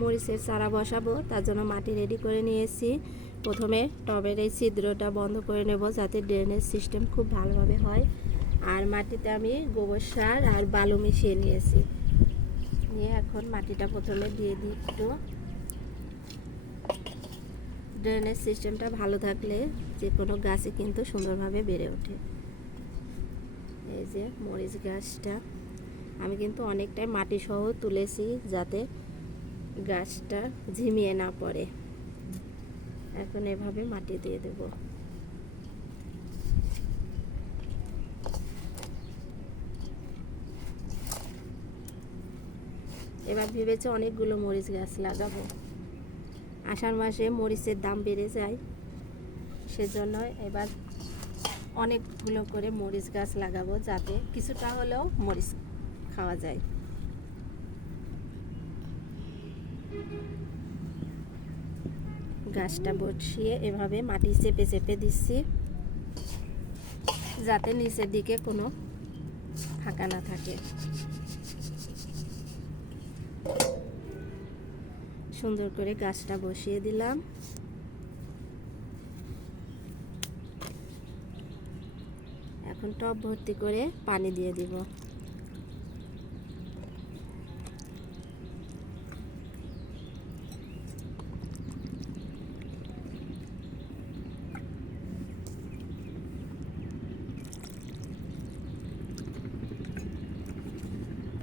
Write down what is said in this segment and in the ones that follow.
মরিচের চারা বসাবো, তার জন্য মাটি রেডি করে নিয়েছি। প্রথমে টবের এই ছিদ্রটা বন্ধ করে নেব যাতে ড্রেনেজ সিস্টেম খুব ভালোভাবে হয়। আর মাটিতে আমি গোবর সার আর বালু মিশিয়ে নিয়েছি। নিয়ে এখন মাটিটা প্রথমে দিয়ে দিই একটু। ড্রেনেজ সিস্টেমটা ভালো থাকলে যে কোনো গাছই কিন্তু সুন্দরভাবে বেড়ে ওঠে। এই যে মরিচ গাছটা। আমি কিন্তু অনেকটাই মাটি সহ তুলেছি যাতে গাছটা ঝিমিয়ে না পড়ে। এখন এভাবে মাটি দিয়ে দেব। এবার ভেবেছে অনেকগুলো মরিচ গাছ লাগাবো। আষাঢ় মাসে মরিচের দাম বেড়ে যায়। সেজন্য এবার অনেকগুলো করে মরিচ গাছ লাগাবো যাতে কিছুটা হলেও মরিচ খাওয়া যায়। গাছটা বসিয়ে এভাবে মাটি চেপে চেপে দিচ্ছি, যাতে নিচের দিকে কোনো ফাঁকা না থাকে। সুন্দর করে গাছটা বসিয়ে দিলাম। এখন টব ভর্তি করে পানি দিয়ে দিব।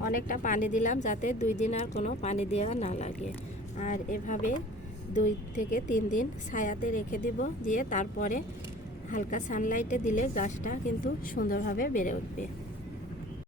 অনেকটা পানি দিলাম যাতে দুই দিন আর কোনো পানি দেওয়া না লাগে। আর এভাবে দুই থেকে তিন দিন ছায়াতে রেখে দিব, দিয়ে তারপরে হালকা সানলাইটে দিলে গাছটা কিন্তু সুন্দরভাবে বেড়ে উঠবে।